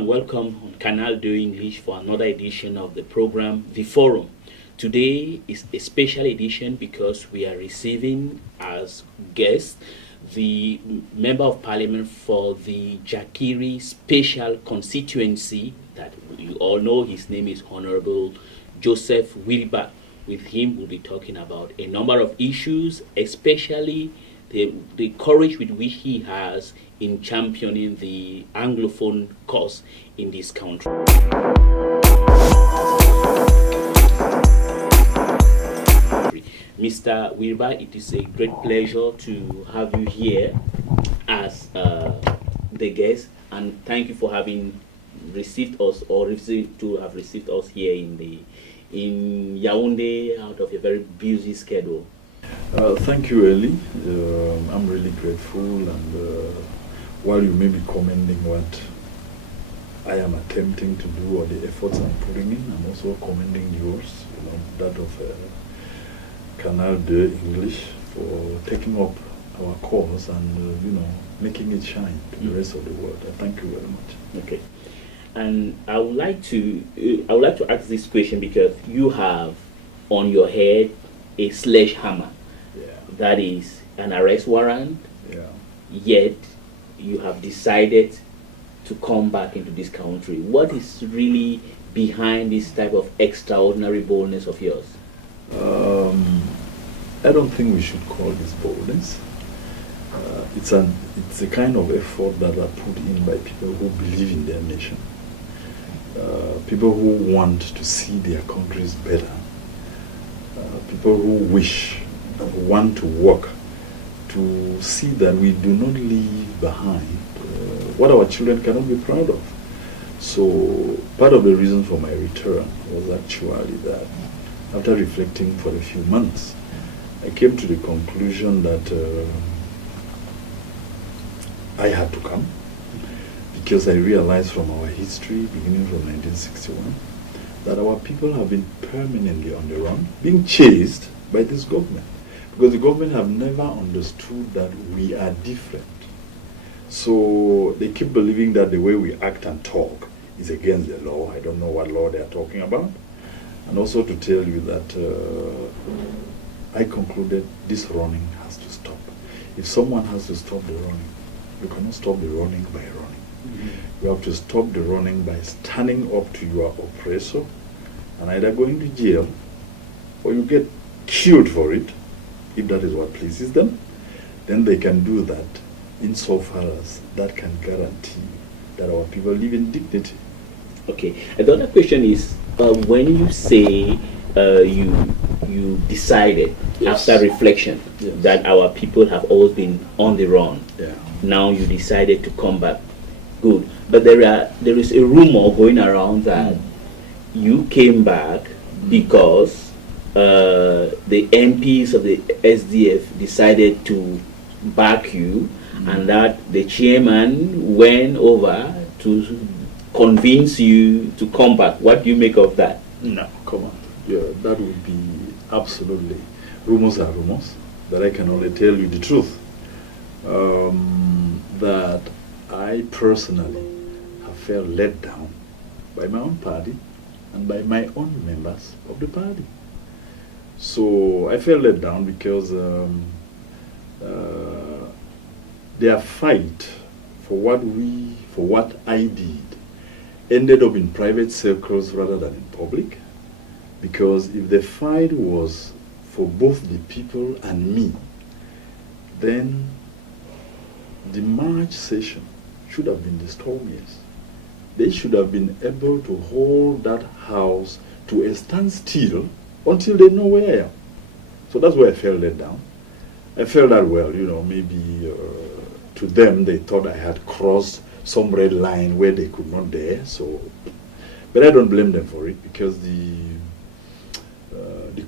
and welcome on Canal Do English for another edition of the program, The Forum. Today is a special edition because we are receiving as guest the Member of Parliament for the Jakiri Special Constituency that you all know. His name is Honorable Joseph Wilbur. With him, we'll be talking about a number of issues, especially the courage with which he has in championing the Anglophone cause in this country. Mr. Wilbur, it is a great pleasure to have you here as the guest, and thank you for having received us here in Yaoundé out of a very busy schedule. Thank you, Elie. I'm really grateful, and while you may be commending what I am attempting to do or the efforts I'm putting in, I'm also commending yours, that of Canal de English for taking up our cause and making it shine to the rest of the world. I thank you very much. Okay, and I would like to ask this question because you have on your head a sledgehammer. Yeah. That is an arrest warrant. Yeah. Yet you have decided to come back into this country. What is really behind this type of extraordinary boldness of yours? I don't think we should call this boldness. It's a kind of effort that are put in by people who believe in their nation, people who want to see their countries better, people who want to work to see that we do not leave behind what our children cannot be proud of. So part of the reason for my return was actually that after reflecting for a few months, I came to the conclusion that I had to come because I realized from our history, beginning from 1961, that our people have been permanently on the run, being chased by this government. Because the government have never understood that we are different. So they keep believing that the way we act and talk is against the law. I don't know what law they are talking about. And also to tell you that I concluded this running has to stop. If someone has to stop the running, you cannot stop the running by running. Mm-hmm. You have to stop the running by standing up to your oppressor and either going to jail or you get killed for it. If that is what pleases them, then they can do that insofar as that can guarantee that our people live in dignity. Okay. And the other question is, when you say you decided after reflection that our people have always been on the run, now you decided to come back. Good. But there is a rumor going around that you came back because the MPs of the SDF decided to back you, and that the chairman went over to convince you to come back. What do you make of that? No, come on. Yeah, that would be absolutely. Rumors are rumors, but I can only tell you the truth. That I personally have felt let down by my own party and by my own members of the party. So I felt let down because their fight for what I did ended up in private circles rather than in public. Because if the fight was for both the people and me, then the March session should have been the stormiest. They should have been able to hold that house to a standstill until they know where I am. So that's why I felt let down. I felt that, well, maybe to them they thought I had crossed some red line where they could not dare. So, but I don't blame them for it because the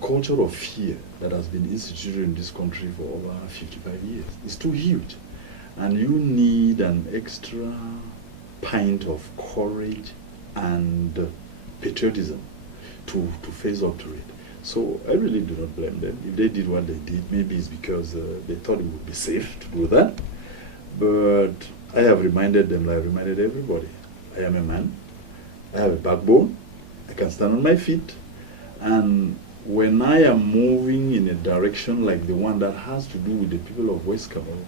culture of fear that has been instituted in this country for over 55 years is too huge. And you need an extra pint of courage and patriotism to face up to it. So I really do not blame them. If they did what they did, maybe it's because they thought it would be safe to do that. But I have reminded them, like I reminded everybody, I am a man. I have a backbone. I can stand on my feet. And when I am moving in a direction like the one that has to do with the people of West Cameroon,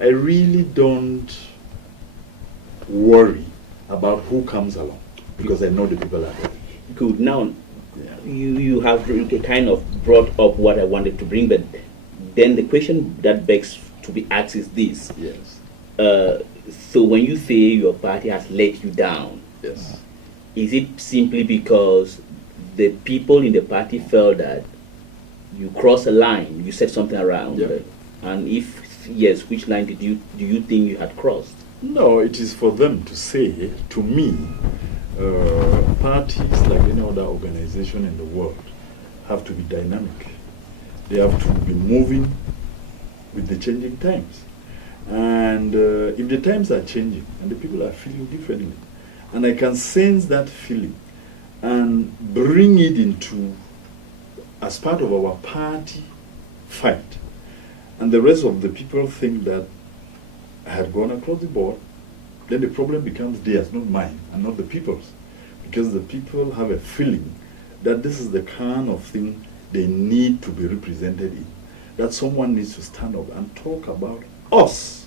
I really don't worry about who comes along because I know the people are there. Good. Now, you have kind of brought up what I wanted to bring, but then the question that begs to be asked is this. Yes. So when you say your party has let you down, Yes. is it simply because the people in the party felt that you crossed a line, you said something around, Yep. and if yes, which line do you think you had crossed? No, it is for them to say to me, parties like any other organization in the world have to be dynamic. They have to be moving with the changing times. And if the times are changing and the people are feeling differently, and I can sense that feeling and bring it into as part of our party fight, and the rest of the people think that I had gone across the board, then the problem becomes theirs, not mine, and not the people's. Because the people have a feeling that this is the kind of thing they need to be represented in. That someone needs to stand up and talk about us,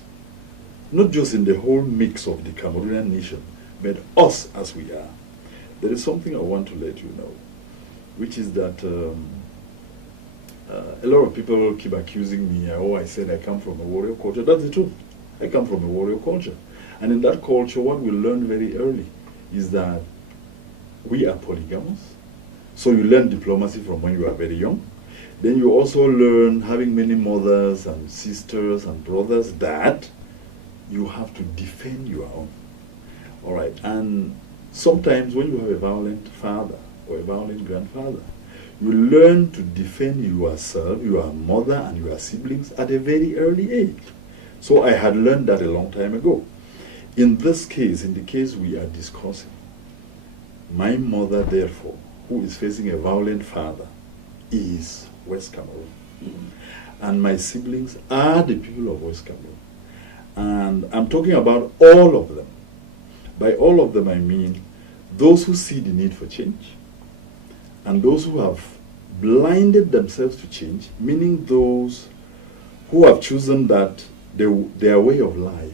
not just in the whole mix of the Cameroonian nation, but us as we are. There is something I want to let you know, which is that a lot of people keep accusing me, I said I come from a warrior culture. That's the truth. I come from a warrior culture. And in that culture, what we learned very early is that we are polygamous. So you learn diplomacy from when you are very young. Then you also learn, having many mothers and sisters and brothers, that you have to defend your own. All right. And sometimes when you have a violent father or a violent grandfather, you learn to defend yourself, your mother, and your siblings at a very early age. So I had learned that a long time ago. In this case, in the case we are discussing, my mother, therefore, who is facing a violent father, is West Cameroon. And my siblings are the people of West Cameroon. And I'm talking about all of them. By all of them, I mean those who see the need for change, and those who have blinded themselves to change, meaning those who have chosen that their way of life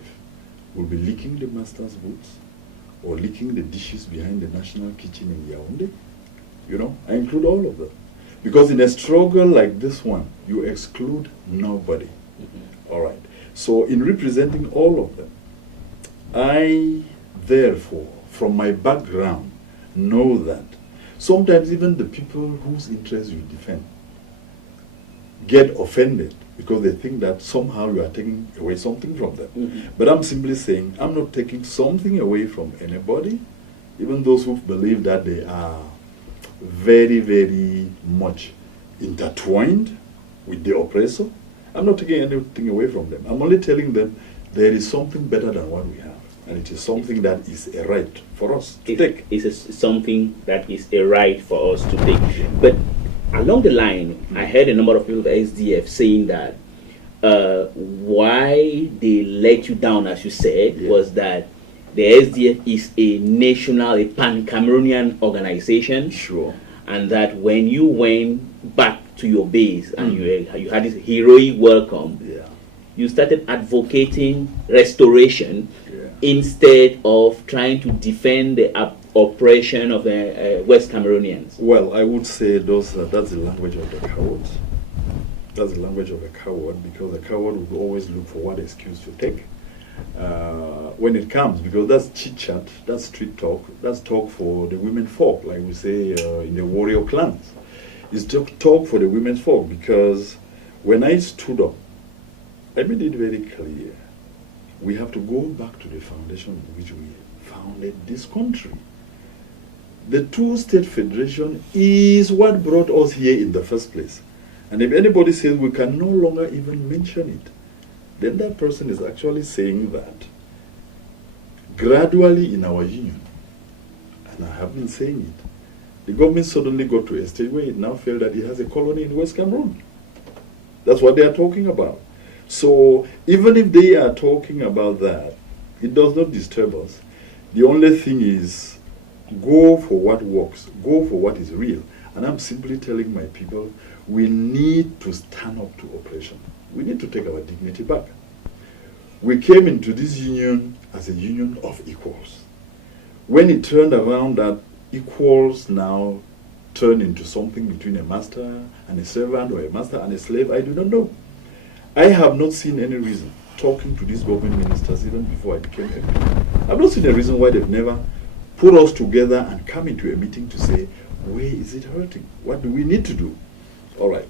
will be licking the master's boots or licking the dishes behind the national kitchen in Yaoundé. You know, I include all of them. Because in a struggle like this one, you exclude nobody. All right. So in representing all of them, I, therefore, from my background, know that sometimes even the people whose interests you defend get offended because they think that somehow you are taking away something from them. But I'm simply saying, I'm not taking something away from anybody, even those who believe that they are very, very much intertwined with the oppressor. I'm not taking anything away from them. I'm only telling them there is something better than what we have. And it is something that is a right for us to take. It's something that is a right for us to take. But along the line, I heard a number of people at SDF saying that why they let you down, as you said, was that the SDF is a national, a pan-Cameroonian organization. Sure. And that when you went back to your base and you had this heroic welcome, you started advocating restoration instead of trying to defend the oppression of West Cameroonians. Well, I would say that's the language of the coward. That's the language of a coward, because a coward would always look for what excuse to take when it comes, because that's chit-chat, that's street talk, that's talk for the women folk, like we say in the warrior clans. It's just talk for the women's folk, because when I stood up, I made it very clear. We have to go back to the foundation on which we founded this country. The two-state federation is what brought us here in the first place. And if anybody says we can no longer even mention it, then that person is actually saying that gradually in our union, and I have been saying it, the government suddenly got to a stage where it now felt that it has a colony in West Cameroon. That's what they are talking about. So even if they are talking about that, it does not disturb us. The only thing is, go for what works, go for what is real. And I'm simply telling my people, we need to stand up to oppression. We need to take our dignity back. We came into this union as a union of equals. When it turned around that equals now turn into something between a master and a servant, or a master and a slave, I do not know. I have not seen any reason, talking to these government ministers even before I became MP, I've not seen a reason why they've never put us together and come into a meeting to say, where is it hurting? What do we need to do? All right.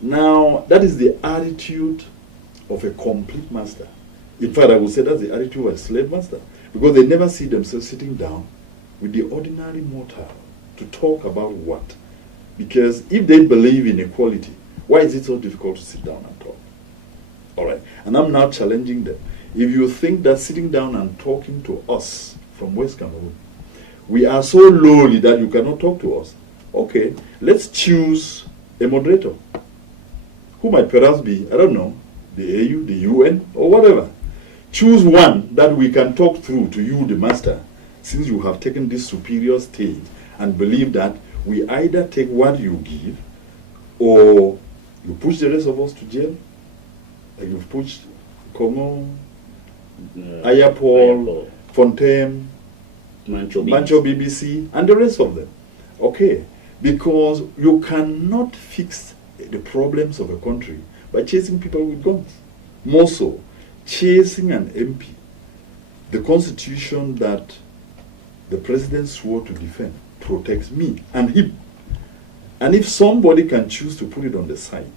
Now, that is the attitude of a complete master. In fact, I would say that's the attitude of a slave master, because they never see themselves sitting down with the ordinary mortal to talk about what. Because if they believe in equality, why is it so difficult to sit down and talk? All right. And I'm now challenging them. If you think that sitting down and talking to us from West Cameroon, we are so lowly that you cannot talk to us, okay, let's choose a moderator who might perhaps be, I don't know, the AU, the UN, or whatever. Choose one that we can talk through to you, the master, since you have taken this superior stage and believe that we either take what you give or you push the rest of us to jail, like you've pushed Como, Ayapol, Fontaine, Mancho BBC, and the rest of them. Okay, because you cannot fix the problems of a country by chasing people with guns. More so, chasing an MP, the constitution that the president swore to defend protects me and him. And if somebody can choose to put it on the side,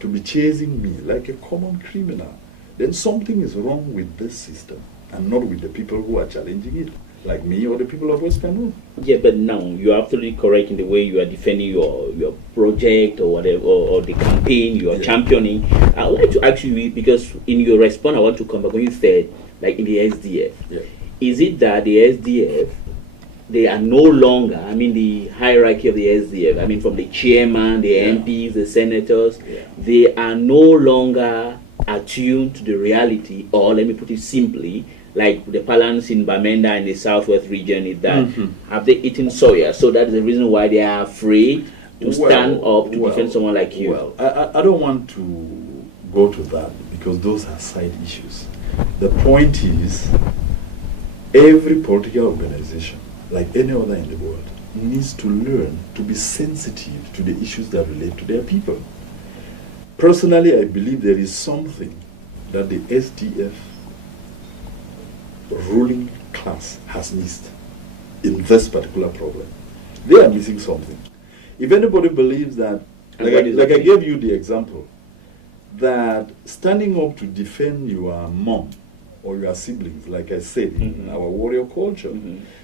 to be chasing me like a common criminal, then something is wrong with this system and not with the people who are challenging it, like me or the people of West Cameroon. Yeah, but now you're absolutely correct in the way you are defending your project or whatever, or the campaign you are championing. I would like to ask you, because in your response, I want to come back when you said, like in the SDF, is it that the SDF, they are no longer, I mean, the hierarchy of the SDF, I mean, from the chairman, the MPs, the senators, they are no longer attuned to the reality, or let me put it simply, like the Palans in Bamenda in the southwest region, is that have they eaten soya? So that is the reason why they are afraid to stand up to defend someone like you. Well, I don't want to go to that, because those are side issues. The point is, every political organization, like any other in the world, needs to learn to be sensitive to the issues that relate to their people. Personally, I believe there is something that the SDF ruling class has missed in this particular problem. They are missing something. If anybody believes that, like I gave you the example, that standing up to defend your mom or your siblings, like I said, in our warrior culture,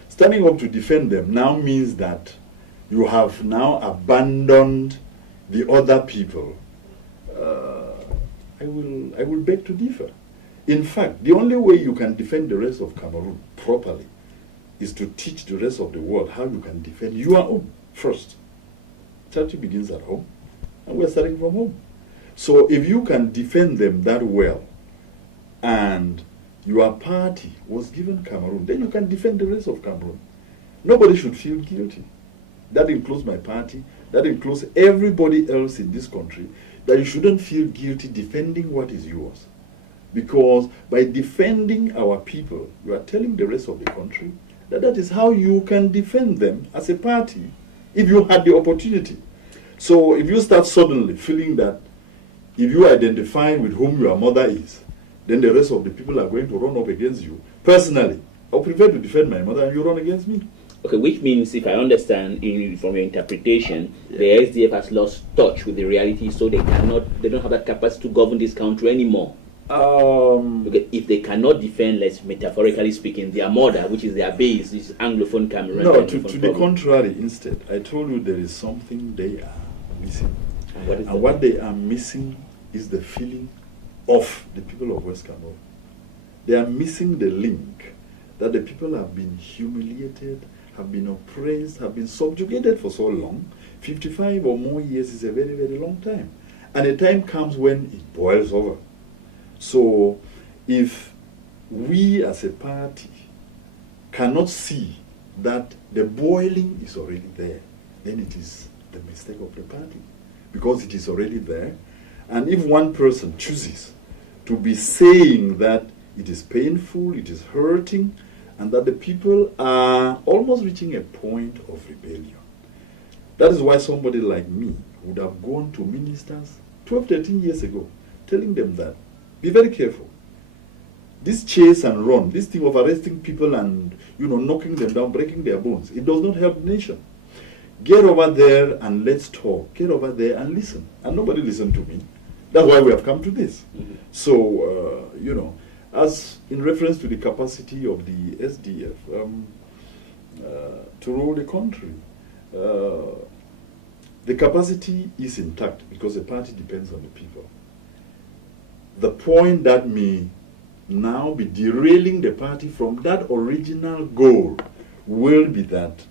standing up to defend them now means that you have now abandoned the other people. I will beg to differ. In fact, the only way you can defend the rest of Cameroon properly is to teach the rest of the world how you can defend your own first. Charity begins at home, and we're starting from home. So if you can defend them that well, and your party was given Cameroon, then you can defend the rest of Cameroon. Nobody should feel guilty. That includes my party, that includes everybody else in this country, that you shouldn't feel guilty defending what is yours. Because by defending our people, you are telling the rest of the country that that is how you can defend them as a party, if you had the opportunity. So if you start suddenly feeling that if you identify with whom your mother is, then the rest of the people are going to run up against you. Personally, I would prefer to defend my mother and you run against me. Okay, which means, if I understand from your interpretation, the SDF has lost touch with the reality, so they don't have that capacity to govern this country anymore. Okay, if they cannot defend, let's metaphorically speaking, their mother, which is their base, is Anglophone Cameroon. No, to the contrary, instead, I told you there is something they are missing. And what they are missing is the feeling of the people of West Cameroon. They are missing the link that the people have been humiliated, have been oppressed, have been subjugated for so long. 55 or more years is a very, very long time. And a time comes when it boils over. So if we as a party cannot see that the boiling is already there, then it is the mistake of the party, because it is already there. And if one person chooses to be saying that it is painful, it is hurting, and that the people are almost reaching a point of rebellion, that is why somebody like me would have gone to ministers 12, 13 years ago, telling them that, be very careful. This chase and run, this thing of arresting people and knocking them down, breaking their bones, it does not help the nation. Get over there and let's talk. Get over there and listen. And nobody listened to me. That's why we have come to this. Mm-hmm. So, as in reference to the capacity of the SDF to rule the country, the capacity is intact because the party depends on the people. The point that may now be derailing the party from that original goal will be that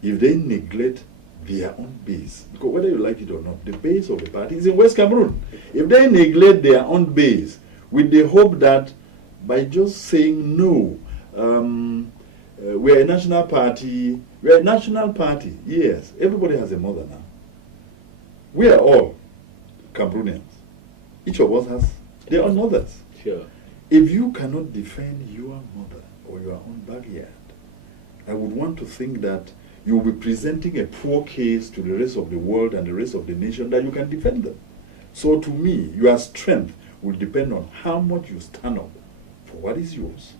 if they neglect their own base, because whether you like it or not, the base of the party is in West Cameroon. If they neglect their own base with the hope that by just saying no, we're a national party, yes, everybody has a mother now. We are all Cameroonians. Each of us has their own mothers. Sure. If you cannot defend your mother or your own backyard, I would want to think that you will be presenting a poor case to the rest of the world and the rest of the nation that you can defend them. So to me, your strength will depend on how much you stand up for what is yours.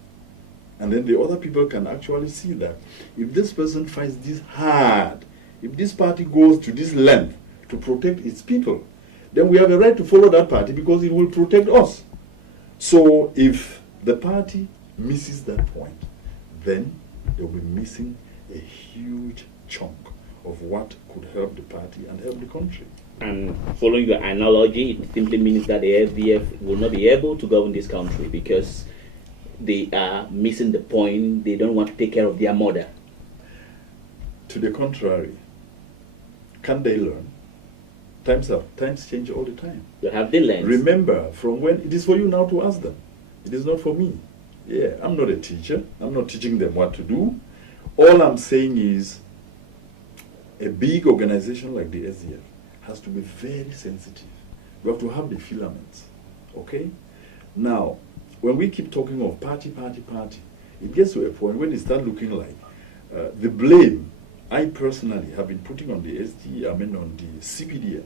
And then the other people can actually see that if this person fights this hard, if this party goes to this length to protect its people, then we have a right to follow that party because it will protect us. So if the party misses that point, then they will be missing a huge chunk of what could help the party and help the country. And following your analogy, it simply means that the SDF will not be able to govern this country because they are missing the point. They don't want to take care of their mother. To the contrary, can they learn? Times change all the time. You have the lens. Remember, from when it is for you now to ask them. It is not for me. Yeah, I'm not a teacher. I'm not teaching them what to do. All I'm saying is a big organization like the SDF has to be very sensitive. We have to have the filaments. Okay? Now, when we keep talking of party, it gets to a point when it starts looking like the blame I personally have been putting on the on the CPDM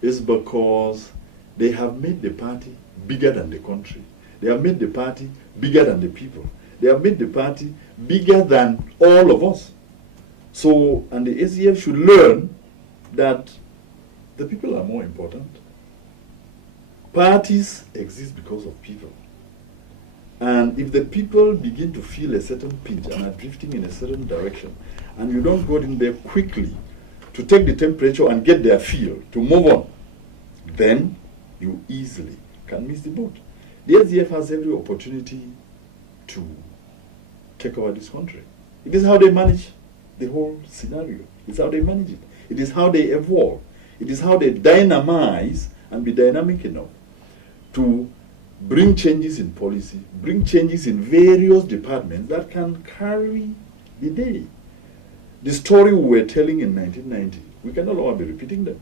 is because they have made the party bigger than the country. They have made the party bigger than the people. They have made the party bigger than all of us. So, and the SDF should learn that the people are more important. Parties exist because of people. And if the people begin to feel a certain pinch and are drifting in a certain direction, and you don't go in there quickly to take the temperature and get their feel, to move on, then you easily can miss the boat. The SDF has every opportunity to take over this country. It is how they manage the whole scenario. It's how they manage it. It is how they evolve. It is how they dynamize and be dynamic enough to bring changes in policy, bring changes in various departments that can carry the day. The story we were telling in 1990, we can no longer be repeating them.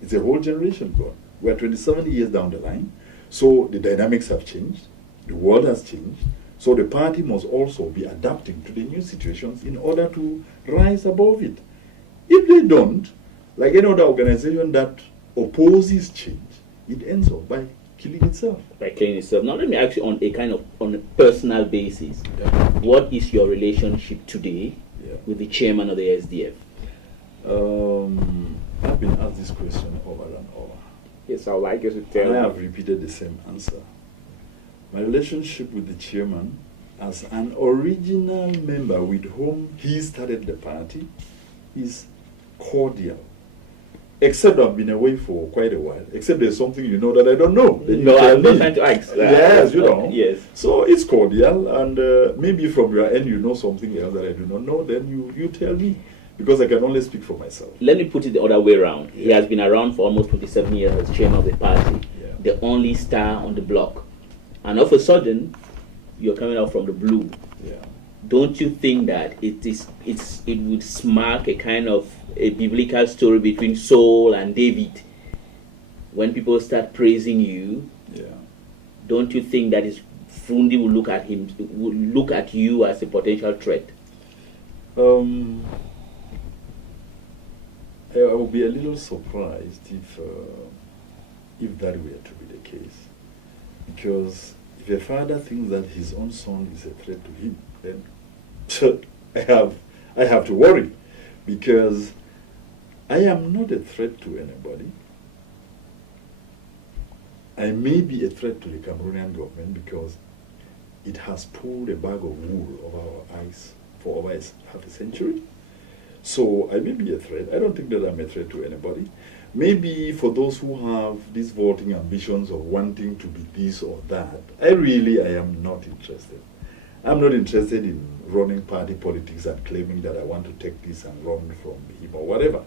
It's a whole generation gone. We are 27 years down the line, so the dynamics have changed, the world has changed, so the party must also be adapting to the new situations in order to rise above it. If they don't, like any other organization that opposes change, it ends up by killing itself. By killing itself. Now let me ask you on a personal basis. Yeah. What is your relationship today with the chairman of the SDF? I've been asked this question over and over. Yes, I would like you to tell and I me. have repeated the same answer. My relationship with the chairman as an original member with whom he started the party is cordial. Except I've been away for quite a while. Except there's something that I don't know. No, I'm not trying to ask. Yes, Yes. So it's cordial, and maybe from your end you know something else that I do not know, then you tell me. Because I can only speak for myself. Let me put it the other way around. He has been around for almost 27 years as chairman of the party, the only star on the block. And all of a sudden, you're coming out from the blue. Yeah. don't you think that it would spark a kind of a biblical story between Saul and David? When people start praising you, don't you think that is Fundi will look at you as a potential threat? I would be a little surprised if that were to be the case, because if a father thinks that his own son is a threat to him, then I have to worry, because I am not a threat to anybody. I may be a threat to the Cameroonian government because it has pulled a bag of wool over our eyes for over half a century. So I may be a threat. I don't think that I'm a threat to anybody. Maybe for those who have these vaulting ambitions of wanting to be this or that, I am not interested. I'm not interested in running party politics and claiming that I want to take this and run from him or whatever.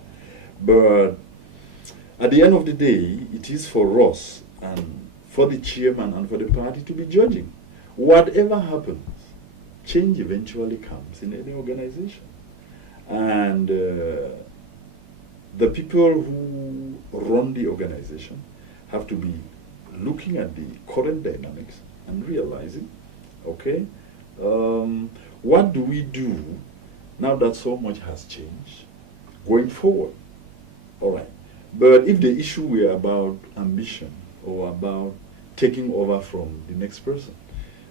But at the end of the day, it is for us and for the chairman and for the party to be judging. Whatever happens, change eventually comes in any organization. And the people who run the organization have to be looking at the current dynamics and realizing, okay, what do we do now that so much has changed going forward? All right. But if the issue were about ambition or about taking over from the next person,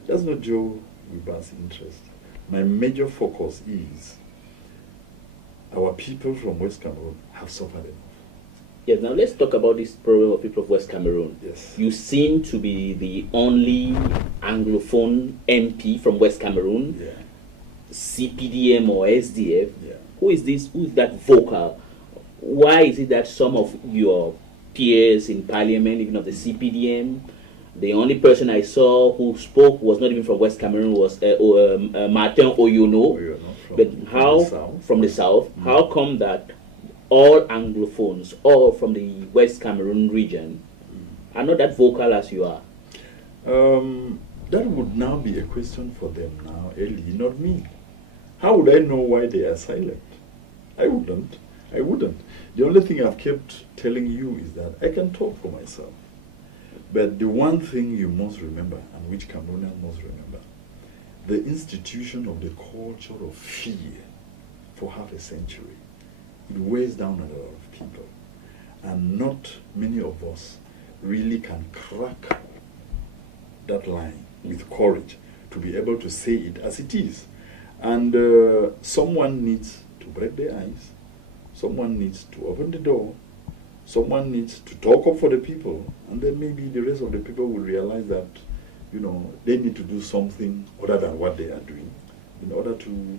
that's not Joe Wiba's interest. My major focus is our people from West Cameroon have suffered enough. Yes, now let's talk about this problem of people of West Cameroon. Yes. You seem to be the only Anglophone MP from West Cameroon, CPDM or SDF. Who is this? Who is that vocal? Why is it that some of your peers in parliament, even of the CPDM, the only person I saw who spoke was not even from West Cameroon, was Martin Oyono. From the south? Mm. How come that all Anglophones, all from the West Cameroon region, are not that vocal as you are? That would now be a question for them now, Elie, not me. How would I know why they are silent? I wouldn't. The only thing I've kept telling you is that I can talk for myself. But the one thing you must remember, and which Cameroonians must remember, the institution of the culture of fear for half a century, it weighs down a lot of people. And not many of us really can crack that line with courage to be able to say it as it is. And someone needs to break the ice. Someone needs to open the door. Someone needs to talk up for the people, and then maybe the rest of the people will realize that, they need to do something other than what they are doing in order to,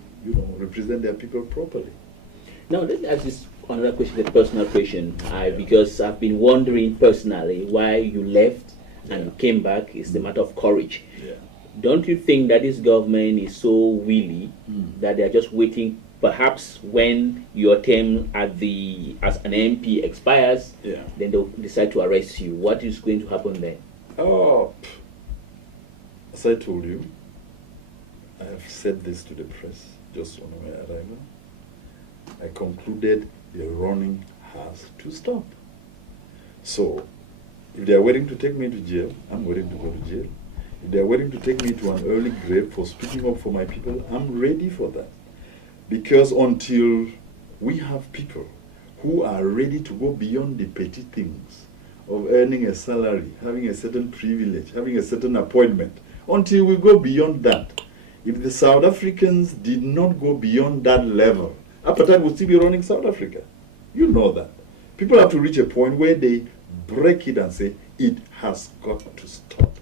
represent their people properly. Now, let me ask this another question, a personal question, because I've been wondering personally why you left and you came back. It's the matter of courage. Yeah. Don't you think that this government is so willy that they're just waiting? Perhaps when your term as an MP expires, then they'll decide to arrest you. What is going to happen then? Oh, as I told you, I have said this to the press just on my arrival. I concluded the running has to stop. So, if they are waiting to take me to jail, I'm waiting to go to jail. If they are waiting to take me to an early grave for speaking up for my people, I'm ready for that. Because until we have people who are ready to go beyond the petty things of earning a salary, having a certain privilege, having a certain appointment, until we go beyond that, if the South Africans did not go beyond that level, apartheid would still be running South Africa. You know that. People have to reach a point where they break it and say, it has got to stop.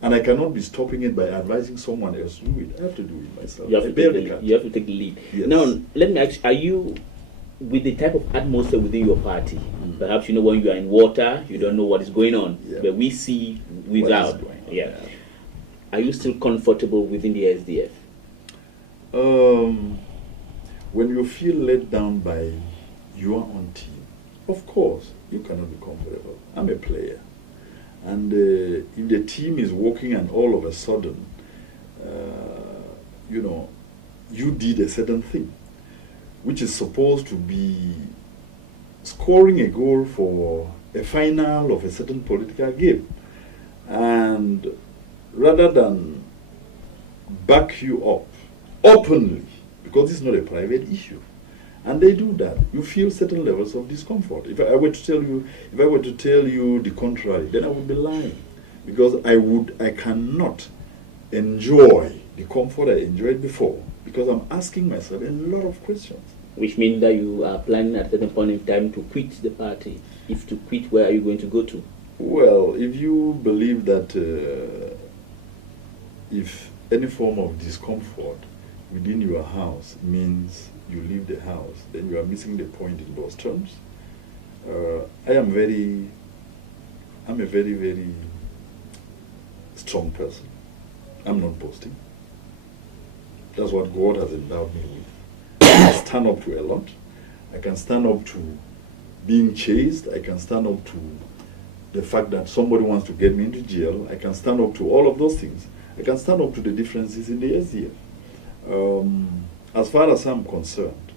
And I cannot be stopping it by advising someone else to do it. I have to do it myself. You have to take the lead. Yes. Now, let me ask you, are you, with the type of atmosphere within your party, perhaps when you are in water, you don't know what is going on, but we see without. Are you still comfortable within the SDF? When you feel let down by your own team, of course, you cannot be comfortable. I'm a player. And if the team is working and all of a sudden you did a certain thing, which is supposed to be scoring a goal for a final of a certain political game. And rather than back you up openly, because it's not a private issue, and they do that, you feel certain levels of discomfort. If I were to tell you the contrary, then I would be lying, because I cannot enjoy the comfort I enjoyed before, because I'm asking myself a lot of questions. Which means that you are planning at a certain point in time to quit the party. If to quit, where are you going to go to? Well, if you believe that if any form of discomfort within your house means you leave the house, then you are missing the point in those terms. I'm a very, very strong person. I'm not boasting. That's what God has endowed me with. I can stand up to a lot. I can stand up to being chased. I can stand up to the fact that somebody wants to get me into jail. I can stand up to all of those things. I can stand up to the differences in the SDF. As far as I'm concerned,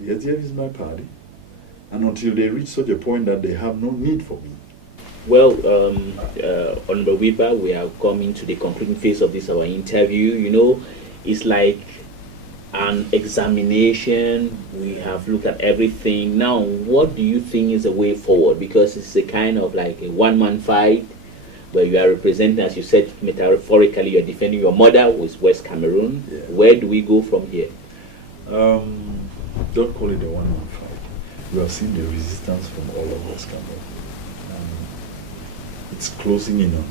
the SDF is my party, and until they reach such a point that they have no need for me. Well, Honorable Weber, we are coming to the concluding phase of this our interview. It's like an examination. We have looked at everything. Now, what do you think is the way forward? Because it's a kind of like a one-man fight, where you are representing, as you said, metaphorically, you're defending your mother with West Cameroon. Yeah. Where do we go from here? Don't call it a one-man fight. You have seen the resistance from all of West Cameroon. It's closing in on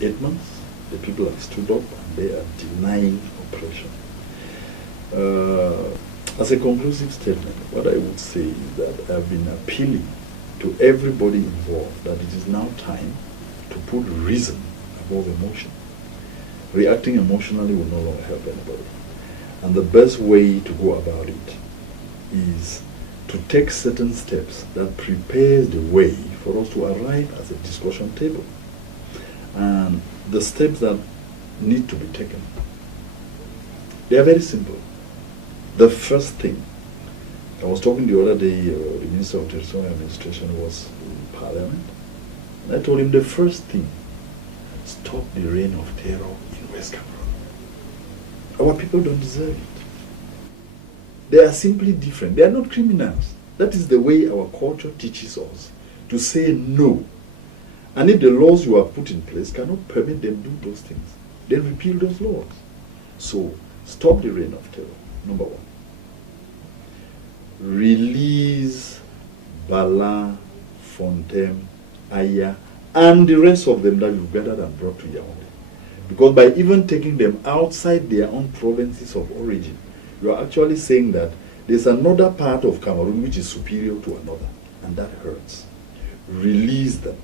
8 months. The people have stood up and they are denying oppression. As a conclusive statement, what I would say is that I've been appealing to everybody involved that it is now time to put reason above emotion. Reacting emotionally will no longer help anybody. And the best way to go about it is to take certain steps that prepares the way for us to arrive at a discussion table. And the steps that need to be taken, they are very simple. The first thing, I was talking the other day, the Minister of Territorial Administration was in Parliament, and I told him the first thing, stop the reign of terror in West Cameroon. Our people don't deserve it. They are simply different. They are not criminals. That is the way our culture teaches us, to say no. And if the laws you have put in place cannot permit them to do those things, then repeal those laws. So, stop the reign of terror, number one. Release Bala, Fontem, Aya, and the rest of them that you've gathered and brought to Yaoundé. Because by even taking them outside their own provinces of origin, you are actually saying that there's another part of Cameroon which is superior to another, and that hurts. Release them.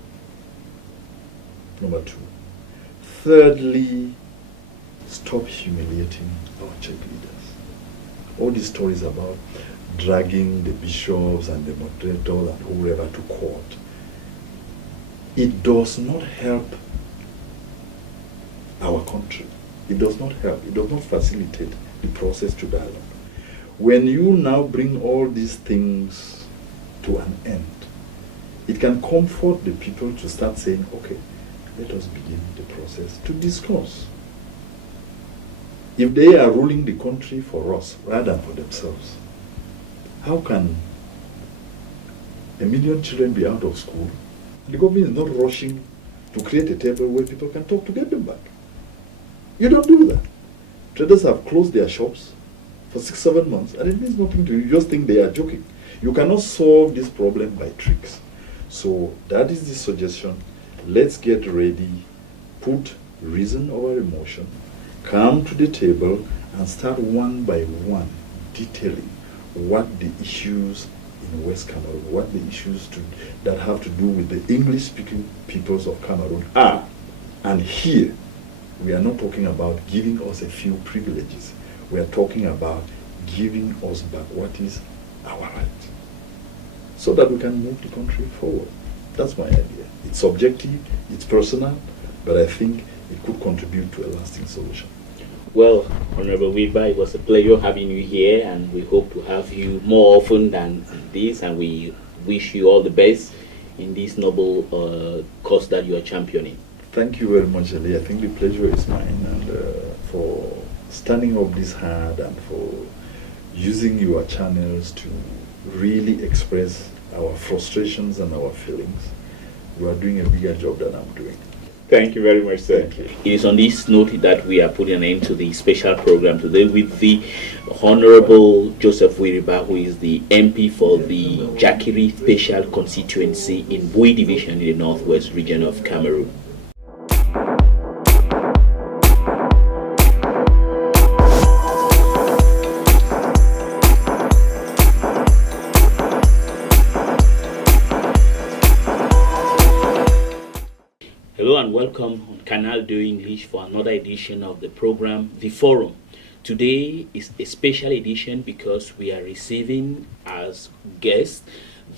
Number two. Thirdly, stop humiliating our church leaders. All these stories about dragging the bishops and the moderators and whoever to court, it does not help our country. It does not help. It does not facilitate the process to dialogue. When you now bring all these things to an end, it can comfort the people to start saying, okay, let us begin the process to discuss. If they are ruling the country for us rather than for themselves, how can 1 million children be out of school? The government is not rushing to create a table where people can talk to get them back. You don't do that. Traders have closed their shops for 6-7 months, and it means nothing to you. You just think they are joking. You cannot solve this problem by tricks. So that is the suggestion. Let's get ready, put reason over emotion, come to the table, and start one by one detailing what the issues in West Cameroon, what the issues that have to do with the English-speaking peoples of Cameroon are. And here, we are not talking about giving us a few privileges. We are talking about giving us back what is our right, so that we can move the country forward. That's my idea. It's subjective, it's personal, but I think it could contribute to a lasting solution. Well, Honorable Wilbur, it was a pleasure having you here, and we hope to have you more often than this, and we wish you all the best in this noble cause that you are championing. Thank you very much, Elie. I think the pleasure is mine, and for standing up this hard and for using your channels to really express our frustrations and our feelings. You are doing a bigger job than I'm doing. Thank you very much, sir. Thank you. It is on this note that we are putting an end to the special program today with the Honorable Joseph Wiriba, who is the MP for the Jakiri Special Constituency in Bui Division in the Northwest region of Cameroon. Hello and welcome on Canal Do English for another edition of the program, The Forum. Today is a special edition because we are receiving as guest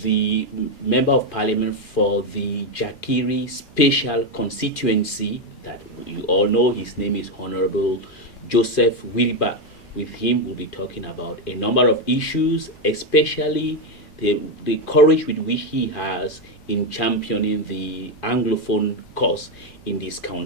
the Member of Parliament for the Jakiri Special Constituency that you all know. His name is Honorable Joseph Wilbur. With him, we'll be talking about a number of issues, especially the courage with which he has in championing the Anglophone cause in this country.